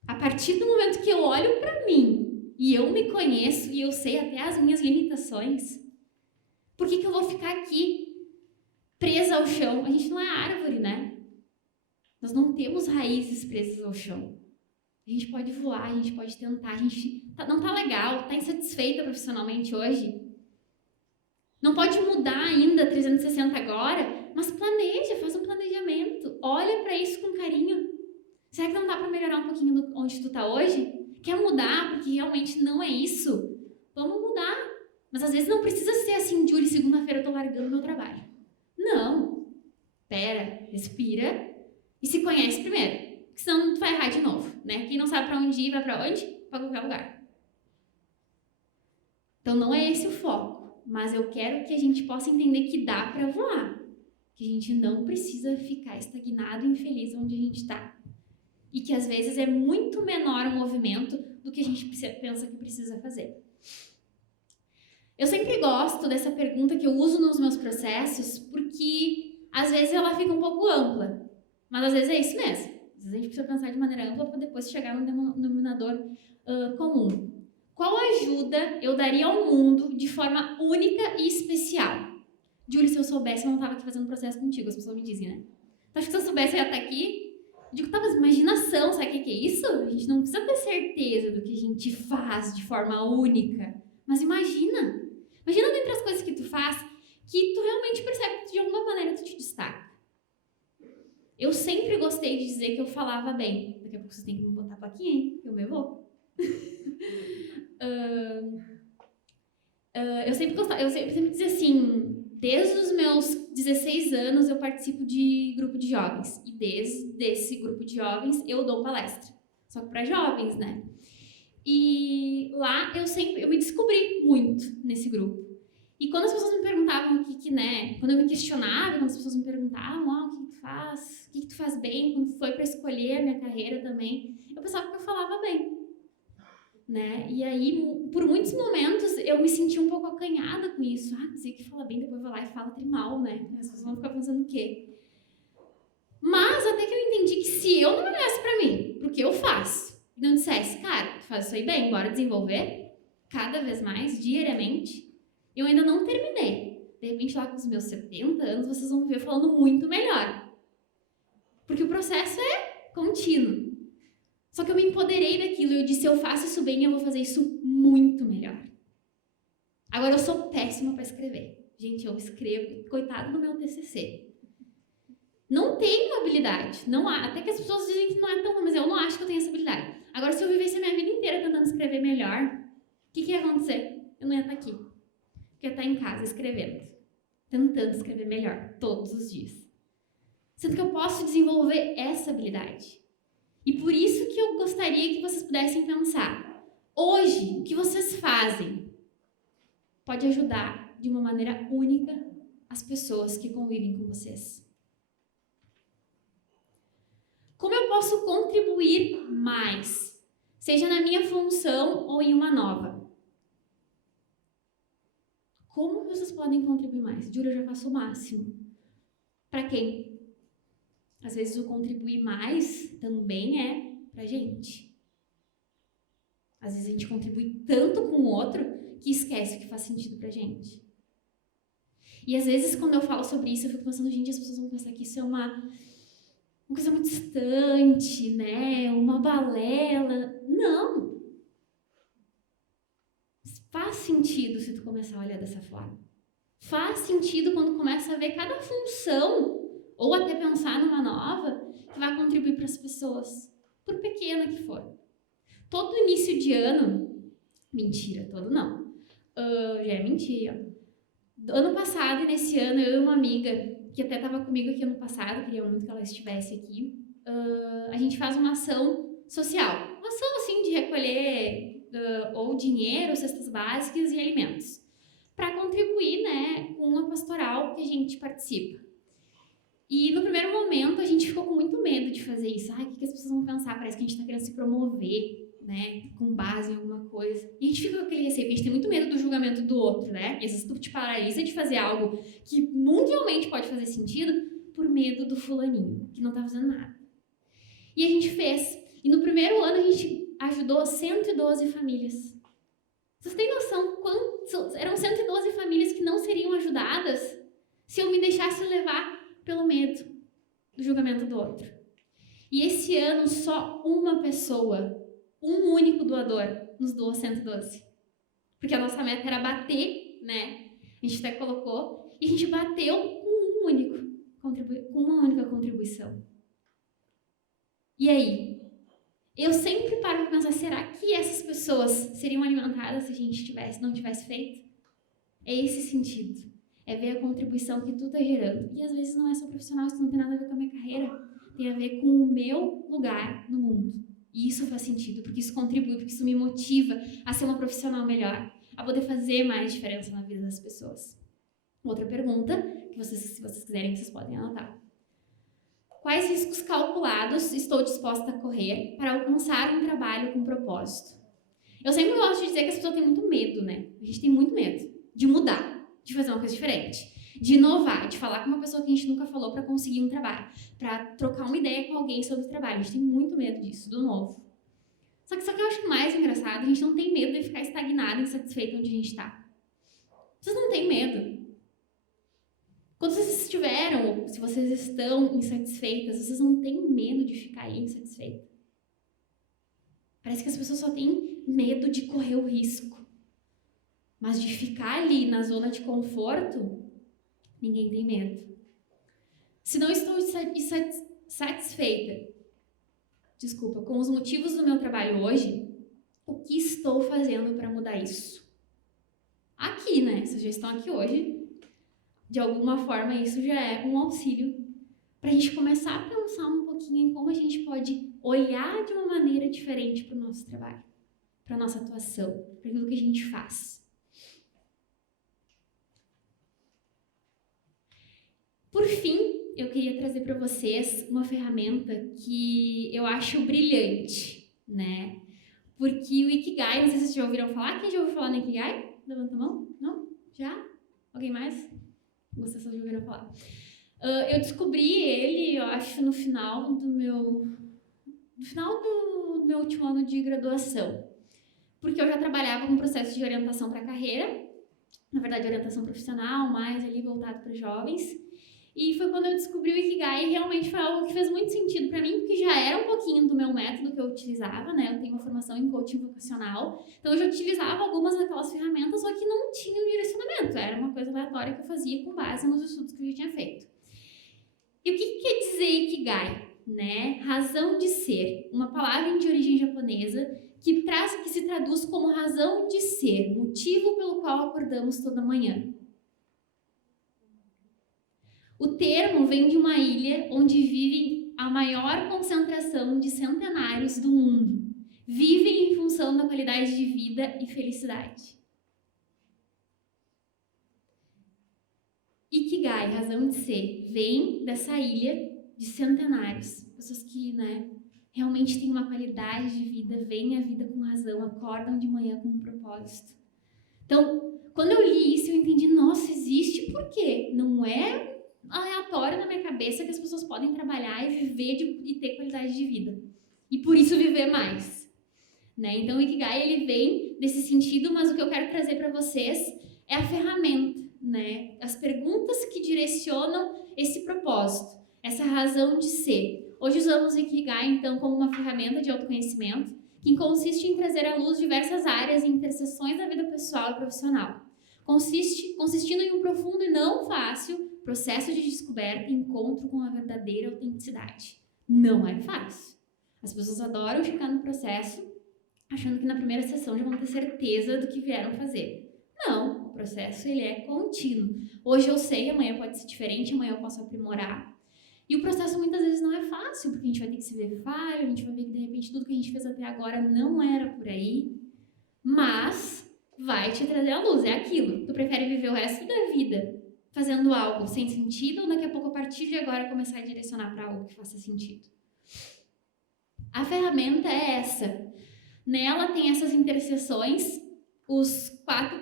A partir do momento que eu olho para mim e eu me conheço e eu sei até as minhas limitações, por que eu vou ficar aqui presa ao chão? A gente não é árvore, né? Nós não temos raízes presas ao chão. A gente pode voar, a gente pode tentar, a gente não tá legal, tá insatisfeita profissionalmente hoje. Não pode mudar ainda 360 agora, mas planeja, faz um planejamento. Olha para isso com carinho. Será que não dá para melhorar um pouquinho onde tu tá hoje? Quer mudar porque realmente não é isso? Vamos mudar. Mas às vezes não precisa ser assim, Júlia, segunda-feira eu tô largando meu trabalho. Não. Pera, respira e se conhece primeiro. Porque senão tu vai errar de novo, né? Quem não sabe para onde ir, vai para onde? Para qualquer lugar. Então não é esse o foco. Mas eu quero que a gente possa entender que dá para voar. Que a gente não precisa ficar estagnado e infeliz onde a gente está. E que às vezes é muito menor o movimento do que a gente pensa que precisa fazer. Eu sempre gosto dessa pergunta que eu uso nos meus processos, porque às vezes ela fica um pouco ampla, mas às vezes é isso mesmo. Às vezes a gente precisa pensar de maneira ampla para depois chegar no denominador comum. Qual ajuda eu daria ao mundo de forma única e especial? Júlia, se eu soubesse, eu não estava aqui fazendo processo contigo, as pessoas me dizem, né? Então, acho que se eu soubesse, eu ia estar aqui. Eu digo, tá, mas imaginação, sabe o que é isso? A gente não precisa ter certeza do que a gente faz de forma única. Mas imagina dentre as coisas que tu faz, que tu realmente percebe que de alguma maneira tu te destaca. Eu sempre gostei de dizer que eu falava bem. Daqui a pouco vocês têm que me botar a plaquinha, hein? Eu me vou. Eu sempre dizia assim, desde os meus 16 anos eu participo de grupo de jovens. E desde esse grupo de jovens eu dou palestra. Só que para jovens, né? E lá eu me descobri muito nesse grupo. E quando as pessoas me perguntavam né? Quando eu me questionava, quando as pessoas me perguntavam, o que tu faz? O que tu faz bem? Quando foi para escolher a minha carreira também, eu pensava que eu falava bem. Né? E aí, por muitos momentos, eu me senti um pouco acanhada com isso. Dizer que fala bem, depois vai lá e fala mal, né? As pessoas vão ficar pensando o quê? Mas até que eu entendi que se eu não olhasse pra mim, pro que eu faço, e não dissesse, cara, tu faz isso aí bem, bora desenvolver, cada vez mais, diariamente, eu ainda não terminei. De repente, lá com os meus 70 anos, vocês vão me ver falando muito melhor. Porque o processo é contínuo. Só que eu me empoderei daquilo e eu disse, se eu faço isso bem, eu vou fazer isso muito melhor. Agora, eu sou péssima para escrever. Gente, eu escrevo, coitado do meu TCC. Não tenho habilidade. Não há, até que as pessoas dizem que não é tão, mas eu não acho que eu tenho essa habilidade. Agora, se eu vivesse a minha vida inteira tentando escrever melhor, o que ia acontecer? Eu não ia estar aqui. Eu ia estar em casa escrevendo. Tentando escrever melhor, todos os dias. Sendo que eu posso desenvolver essa habilidade. E por isso que eu gostaria que vocês pudessem pensar. Hoje, o que vocês fazem pode ajudar de uma maneira única as pessoas que convivem com vocês. Como eu posso contribuir mais? Seja na minha função ou em uma nova. Como vocês podem contribuir mais? Júlia, eu já faço o máximo. Para quem? Às vezes o contribuir mais também é pra gente. Às vezes a gente contribui tanto com o outro que esquece o que faz sentido pra gente. E às vezes quando eu falo sobre isso, eu fico pensando, gente, as pessoas vão pensar que isso é uma coisa muito distante, né? Uma balela. Não! Faz sentido se tu começar a olhar dessa forma. Faz sentido quando começa a ver cada função ou até pensar numa nova que vai contribuir para as pessoas, por pequena que for. Todo início de ano, mentira, todo não, já é mentira. Ano passado e nesse ano, eu e uma amiga, que até estava comigo aqui ano passado, queria muito que ela estivesse aqui, a gente faz uma ação social. Uma ação, assim, de recolher ou dinheiro, cestas básicas e alimentos, para contribuir, né, com a pastoral que a gente participa. E no primeiro momento a gente ficou com muito medo de fazer isso. O que as pessoas vão pensar? Parece que a gente está querendo se promover, né? Com base em alguma coisa. E a gente fica com aquele receio, porque a gente tem muito medo do julgamento do outro, né? E às vezes tu te paralisa de fazer algo que mundialmente pode fazer sentido por medo do fulaninho, que não tá fazendo nada. E a gente fez. E no primeiro ano a gente ajudou 112 famílias. Vocês têm noção quantos? Eram 112 famílias que não seriam ajudadas se eu me deixasse levar pelo medo do julgamento do outro. E esse ano só uma pessoa, um único doador, nos doou 112. Porque a nossa meta era bater, né? A gente até colocou, e a gente bateu com uma única contribuição. E aí? Eu sempre paro para pensar, será que essas pessoas seriam alimentadas se a gente não tivesse feito? É esse sentido. É ver a contribuição que tu tá gerando. E às vezes não é só profissional, isso não tem nada a ver com a minha carreira. Tem a ver com o meu lugar no mundo. E isso faz sentido, porque isso contribui, porque isso me motiva a ser uma profissional melhor, a poder fazer mais diferença na vida das pessoas. Outra pergunta, que se vocês quiserem, vocês podem anotar. Quais riscos calculados estou disposta a correr para alcançar um trabalho com propósito? Eu sempre gosto de dizer que as pessoas têm muito medo, né? A gente tem muito medo de mudar, de fazer uma coisa diferente, de inovar, de falar com uma pessoa que a gente nunca falou para conseguir um trabalho, para trocar uma ideia com alguém sobre o trabalho. A gente tem muito medo disso, do novo. Só que eu acho mais engraçado, a gente não tem medo de ficar estagnado, insatisfeito onde a gente está. Vocês não têm medo. Quando vocês estiveram, ou se vocês estão insatisfeitas, vocês não têm medo de ficar aí insatisfeita. Parece que as pessoas só têm medo de correr o risco. Mas de ficar ali na zona de conforto, ninguém tem medo. Se não estou satisfeita, com os motivos do meu trabalho hoje, o que estou fazendo para mudar isso? aqui, né? Vocês já estão aqui hoje. De alguma forma, isso já é um auxílio para a gente começar a pensar um pouquinho em como a gente pode olhar de uma maneira diferente para o nosso trabalho, para a nossa atuação, para aquilo que a gente faz. Por fim, eu queria trazer para vocês uma ferramenta que eu acho brilhante, né? Porque o Ikigai, não sei se vocês já ouviram falar. Quem já ouviu falar no Ikigai? Levanta a mão. Não? Já? Alguém mais? Vocês já ouviram falar. Eu descobri ele, eu acho, no final do meu último ano de graduação. Porque eu já trabalhava com processo de orientação para a carreira. Na verdade, orientação profissional, mais ali voltado para jovens. E foi quando eu descobri o Ikigai e realmente foi algo que fez muito sentido para mim, porque já era um pouquinho do meu método que eu utilizava, né? Eu tenho uma formação em coaching vocacional, então eu já utilizava algumas daquelas ferramentas, só que não tinha um direcionamento, era uma coisa aleatória que eu fazia com base nos estudos que eu já tinha feito. E o que quer dizer Ikigai? Né? Razão de ser, uma palavra de origem japonesa que se traduz como razão de ser, motivo pelo qual acordamos toda manhã. O termo vem de uma ilha onde vivem a maior concentração de centenários do mundo. Vivem em função da qualidade de vida e felicidade. Ikigai, razão de ser, vem dessa ilha de centenários. Pessoas que, né, realmente têm uma qualidade de vida, veem a vida com razão, acordam de manhã com um propósito. Então, quando eu li isso, eu entendi, nossa, existe por quê? Não é aleatório na minha cabeça que as pessoas podem trabalhar e viver e ter qualidade de vida. E por isso viver mais. Né? Então o Ikigai ele vem desse sentido, mas o que eu quero trazer para vocês é a ferramenta, né? As perguntas que direcionam esse propósito, essa razão de ser. Hoje usamos o Ikigai então como uma ferramenta de autoconhecimento que consiste em trazer à luz diversas áreas e interseções da vida pessoal e profissional. Consistindo em um profundo e não fácil processo de descoberta e encontro com a verdadeira autenticidade. Não é fácil. As pessoas adoram ficar no processo achando que na primeira sessão já vão ter certeza do que vieram fazer. Não, o processo ele é contínuo. Hoje eu sei, amanhã pode ser diferente, amanhã eu posso aprimorar. E o processo muitas vezes não é fácil, porque a gente vai ter que se ver falho, a gente vai ver que de repente tudo que a gente fez até agora não era por aí, mas vai te trazer à luz, é aquilo. Tu prefere viver o resto da vida fazendo algo sem sentido ou daqui a pouco, a partir de agora, começar a direcionar para algo que faça sentido? A ferramenta é essa. Nela tem essas interseções, as 4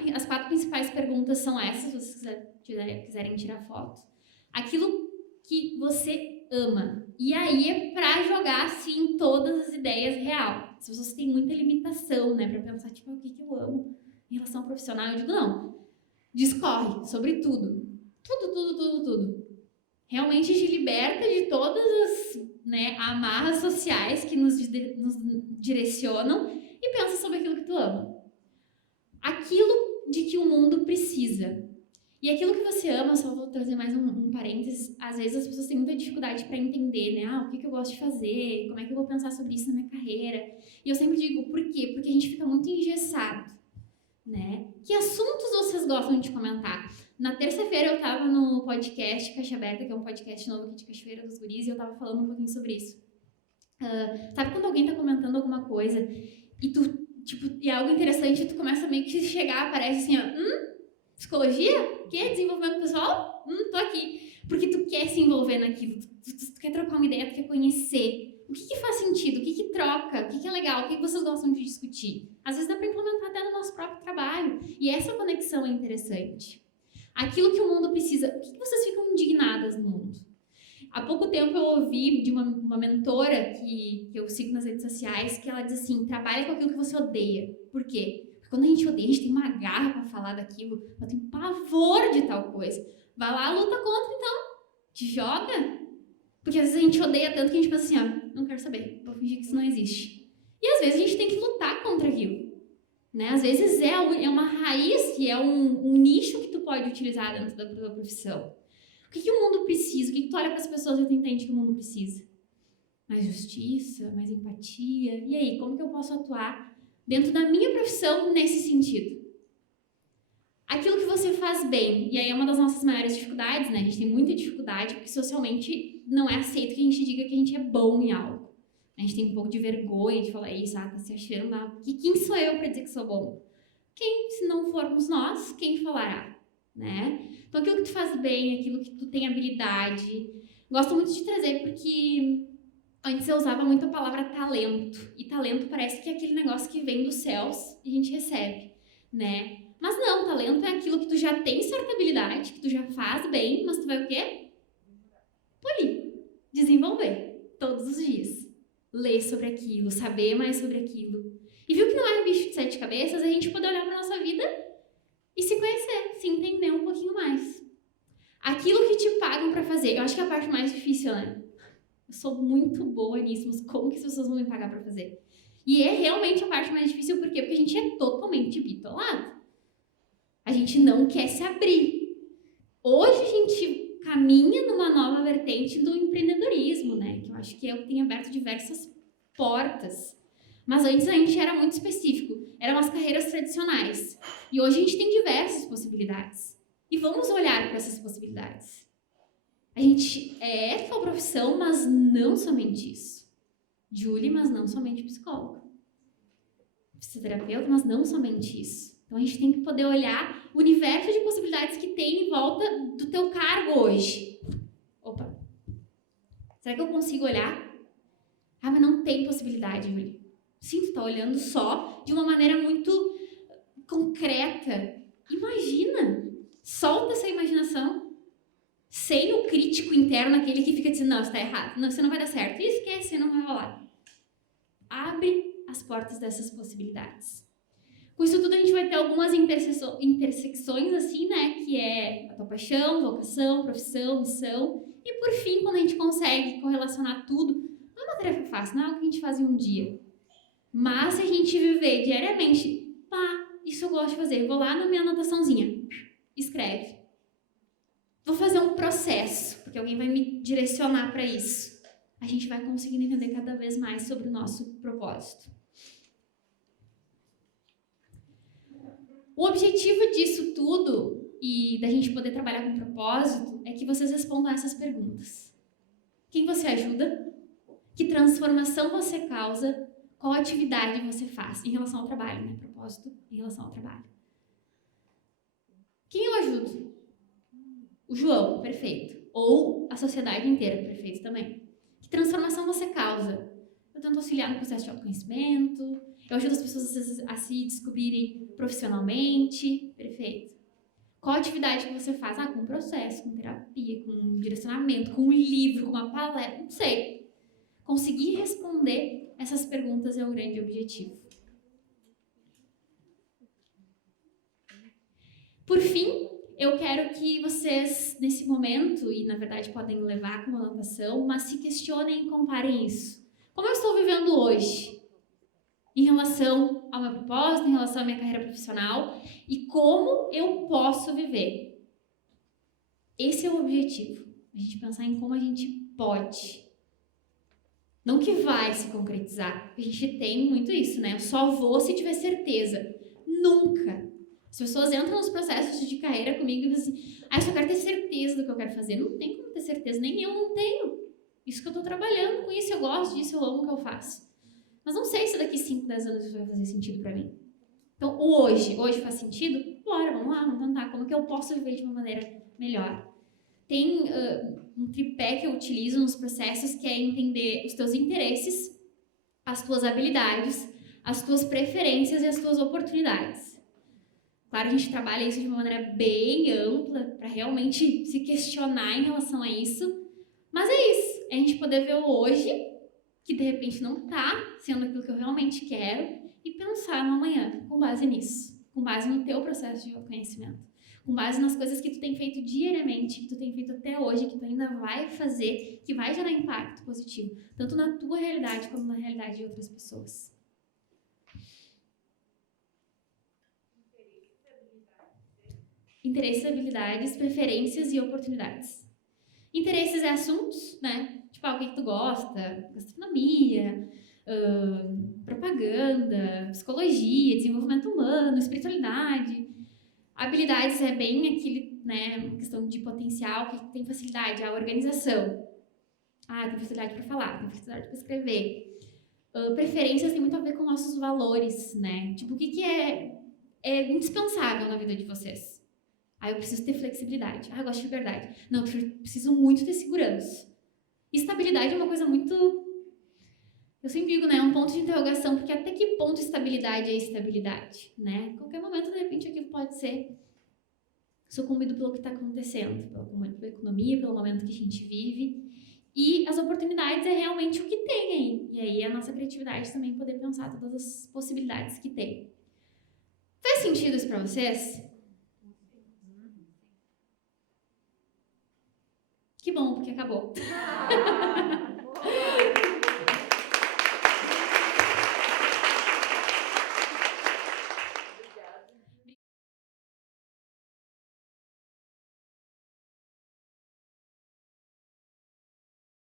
principais perguntas são essas, se vocês quiserem tirar foto. Aquilo que você ama. E aí é para jogar, assim, todas as ideias real. Se vocês têm muita limitação, né, para pensar, tipo, o que eu amo em relação ao profissional, eu digo, não. Discorre sobre tudo. Tudo. Realmente te liberta de todas as, né, amarras sociais que nos direcionam e pensa sobre aquilo que tu ama. Aquilo de que o mundo precisa. E aquilo que você ama, só vou trazer mais um parênteses, às vezes as pessoas têm muita dificuldade para entender, né? O que eu gosto de fazer, como é que eu vou pensar sobre isso na minha carreira. E eu sempre digo, por quê? Porque a gente fica muito engessado, né? Que assuntos vocês gostam de comentar? Na terça-feira eu tava no podcast Caixa Aberta, que é um podcast novo aqui de Cachoeira dos Guris, e eu tava falando um pouquinho sobre isso. Sabe quando alguém tá comentando alguma coisa e tu, tipo, e é algo interessante, tu começa meio que chegar, aparece assim, ó, psicologia? Quê? Desenvolvimento pessoal? Tô aqui. Porque tu quer se envolver naquilo, tu quer trocar uma ideia, tu quer conhecer. O que faz sentido? O que troca? O que é legal? O que vocês gostam de discutir? Às vezes dá para implementar até no nosso próprio trabalho. E essa conexão é interessante. Aquilo que o mundo precisa. O que vocês ficam indignadas no mundo? Há pouco tempo eu ouvi de uma mentora que eu sigo nas redes sociais, que ela diz assim, trabalha com aquilo que você odeia. Por quê? Porque quando a gente odeia, a gente tem uma garra para falar daquilo, eu tenho pavor de tal coisa. Vai lá, luta contra então. Te joga. Porque às vezes a gente odeia tanto que a gente pensa assim, não quero saber, vou fingir que isso não existe. E às vezes a gente tem que lutar contra aquilo. Né? Às vezes é uma raiz, que é um nicho que tu pode utilizar dentro da tua profissão. O que o mundo precisa? O que tu olha para as pessoas e tu entende que o mundo precisa? Mais justiça, mais empatia. E aí, como que eu posso atuar dentro da minha profissão nesse sentido? Aquilo que você faz bem. E aí é uma das nossas maiores dificuldades, né? A gente tem muita dificuldade porque socialmente não é aceito que a gente diga que a gente é bom em algo. A gente tem um pouco de vergonha de falar isso, tá se achando, quem sou eu para dizer que sou bom? Quem, se não formos nós, quem falará, né? Então aquilo que tu faz bem, aquilo que tu tem habilidade. Gosto muito de trazer porque antes eu usava muito a palavra talento. E talento parece que é aquele negócio que vem dos céus e a gente recebe, né? Mas não, talento é aquilo que tu já tem certa habilidade, que tu já faz bem, mas tu vai o quê? Polir, desenvolver todos os dias. Ler sobre aquilo, saber mais sobre aquilo. E viu que não é um bicho de 7 cabeças, a gente poder olhar para nossa vida e se conhecer, se entender um pouquinho mais. Aquilo que te pagam para fazer, eu acho que é a parte mais difícil, né? Eu sou muito boa nisso, mas como que as pessoas vão me pagar para fazer? E é realmente a parte mais difícil, por quê? Porque a gente é totalmente bitolado. A gente não quer se abrir. Hoje a gente caminha numa nova vertente do empreendedorismo, né? Que eu acho que é o que tem aberto diversas portas. Mas antes a gente era muito específico. Eram as carreiras tradicionais. E hoje a gente tem diversas possibilidades. E vamos olhar para essas possibilidades. A gente é tua profissão, mas não somente isso. Julie, mas não somente psicóloga. Fisioterapeuta, mas não somente isso. Então a gente tem que poder olhar o universo de possibilidades que tem em volta do teu cargo hoje. Opa! Será que eu consigo olhar? Ah, mas não tem possibilidade, Julie. Sim, tu tá olhando só de uma maneira muito concreta. Imagina! Solta essa imaginação. Sem o crítico interno, aquele que fica dizendo, não, isso tá errado, não, isso não vai dar certo, esquece, não vai rolar. Abre as portas dessas possibilidades. Com isso tudo a gente vai ter algumas intersecções assim, né, que é a tua paixão, vocação, profissão, missão, e por fim, quando a gente consegue correlacionar tudo, não é uma tarefa fácil, não é algo que a gente faz em um dia, mas se a gente viver diariamente, pá, isso eu gosto de fazer, vou lá na minha anotaçãozinha, escreve. Vou fazer um processo, porque alguém vai me direcionar para isso. A gente vai conseguindo entender cada vez mais sobre o nosso propósito. O objetivo disso tudo e da gente poder trabalhar com propósito é que vocês respondam essas perguntas. Quem você ajuda? Que transformação você causa? Qual atividade você faz em relação ao trabalho, né? Propósito em relação ao trabalho. Quem eu ajudo? O João, perfeito. Ou a sociedade inteira, perfeito também. Que transformação você causa? Eu tento auxiliar no processo de autoconhecimento, eu ajudo as pessoas a se descobrirem profissionalmente, perfeito. Qual atividade que você faz? Ah, com processo, com terapia, com direcionamento, com um livro, com uma palestra, não sei. Conseguir responder essas perguntas é o grande objetivo. Por fim, eu quero que vocês, nesse momento, e na verdade podem levar como anotação, mas se questionem e comparem isso. Como eu estou vivendo hoje? Em relação ao meu propósito, em relação à minha carreira profissional, e como eu posso viver? Esse é o objetivo. A gente pensar em como a gente pode. Não que vai se concretizar. A gente tem muito isso, né? Eu só vou se tiver certeza. Nunca. As pessoas entram nos processos de carreira comigo e dizem assim, eu só quero ter certeza do que eu quero fazer. Não tem como ter certeza, nem eu não tenho. Isso que eu tô trabalhando com isso, eu gosto disso, eu amo o que eu faço. Mas não sei se daqui 5, 10 anos isso vai fazer sentido pra mim. Então, hoje faz sentido? Bora, vamos lá, vamos tentar. Como que eu posso viver de uma maneira melhor? Tem um tripé que eu utilizo nos processos que é entender os teus interesses, as tuas habilidades, as tuas preferências e as tuas oportunidades. Claro, a gente trabalha isso de uma maneira bem ampla para realmente se questionar em relação a isso. Mas é isso, é a gente poder ver o hoje, que de repente não está sendo aquilo que eu realmente quero, e pensar no amanhã com base nisso, com base no teu processo de autoconhecimento, com base nas coisas que tu tem feito diariamente, que tu tem feito até hoje, que tu ainda vai fazer, que vai gerar impacto positivo, tanto na tua realidade como na realidade de outras pessoas. Interesses, habilidades, preferências e oportunidades. Interesses é assuntos, né? Tipo, o que tu gosta? Gastronomia, propaganda, psicologia, desenvolvimento humano, espiritualidade. Habilidades é bem aquele, né, questão de potencial, que tem facilidade, a organização. Tem facilidade para falar, tem facilidade para escrever. Preferências tem muito a ver com nossos valores, né? Tipo, o que é indispensável na vida de vocês? Eu preciso ter flexibilidade. Eu gosto de liberdade. Não, eu preciso muito ter segurança. Estabilidade é uma coisa muito... Eu sempre digo, né? É um ponto de interrogação, porque até que ponto estabilidade é estabilidade, né? Em qualquer momento, de repente, aquilo pode ser sucumbido pelo que está acontecendo, pela economia, pelo momento que a gente vive. E as oportunidades é realmente o que tem aí. E aí a nossa criatividade também poder pensar todas as possibilidades que tem. Faz sentido isso para vocês? Que bom, porque acabou.